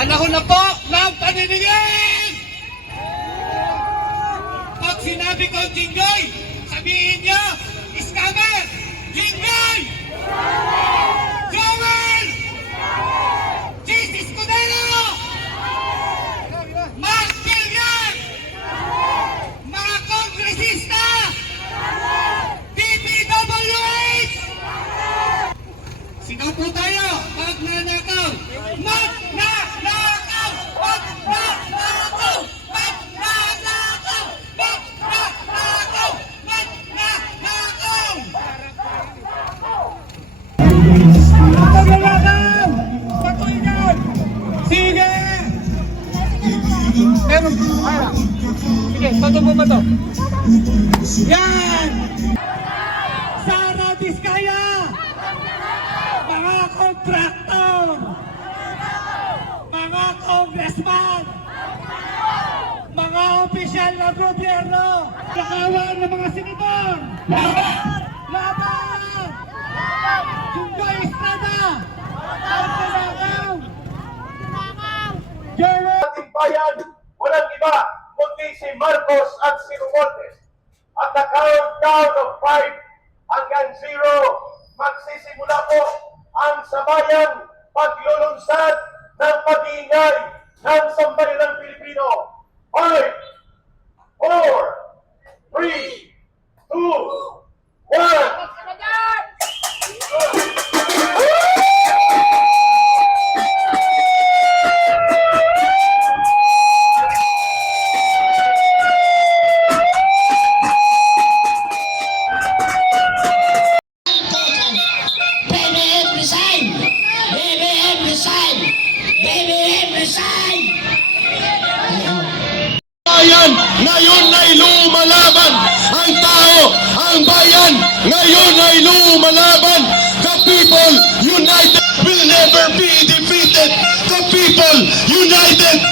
Panahon na po ng paninigin! Pag sinabi ko Jinggoy, sabihin niyo, scammer! Jinggoy! Joel! Cheese Escudero! Mark Villar! Mga kongresista! DPWH! Sigaw po tayo! Magnanakaw! Magnanakaw! Magnanakaw! Magnanakaw! Magnanakaw! Magnanakaw! Magnanakaw! Patuloy! Sige! Meron! Sige, patuloy mo to. Yan! Sara Vizcaya! Mga kontraktor! Mga congressman! Mga opisyal ng gobyerno! Kakawan ng mga senador! Laban! Laban! Jinggoy Estrada! Magnanakaw! Joel! Ating bayan, walang iba kundi si Marcos at si Romualdez. At the countdown of 5 hanggang 0, magsisimula po ang sabayang paglulunsad ng pag-iingay ng sambayanang Pilipino. 5, 4, 3, 2, 1. Bayan ngayon ay lumalaban, ang tao, ang bayan ngayon ay lumalaban. The people united will never be defeated. The people united